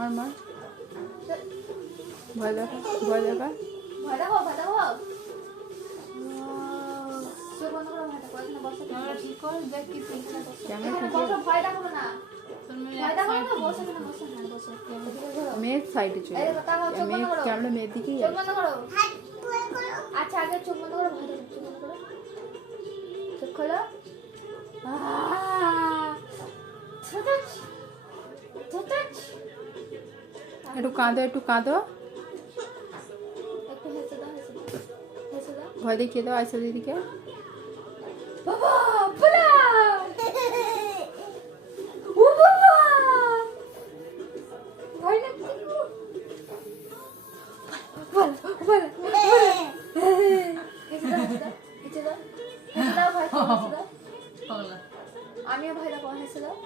মার মার ভয় দেখা ভয় দেখা ভয় দেখো ভয় দেখো চোখ বন্ধ করো ভয় দেখো এখানে বসো ক্যামেরা ঠিক কর দেখ কি পিছনে বসো ক্যামেরা এখানে ঠিক বসো ভয় দেখো না তোর মেয়ে ভয় দেখো না বসো এখানে বসো না বসো এদিকে ঘোরো মেয়ের সাইডে চলে এই দেখো তাকাও চোখ বন্ধ মেয়ে করো ক্যামেরা মেয়ের দিকেই চোখ আছে বন্ধ করো আচ্ছা আগে চোখ বন্ধ করো ভয় দেখো চোখ বন্ধ করো চোখ খোলো ছোটাচ ছোটাচ একটু কাঁদো একটু কাঁদো একটু হেসে দাও হেসে দাও ভয় দেখিয়ে দাও আয়সা দিদিকে বাবা বলা ও বাবা ভয় লাগছে বল বল হেসে দাও হেসে দাও ভয় পাও হেসে দাও পাগলা আমিও ভয় পাবো হেসে দাও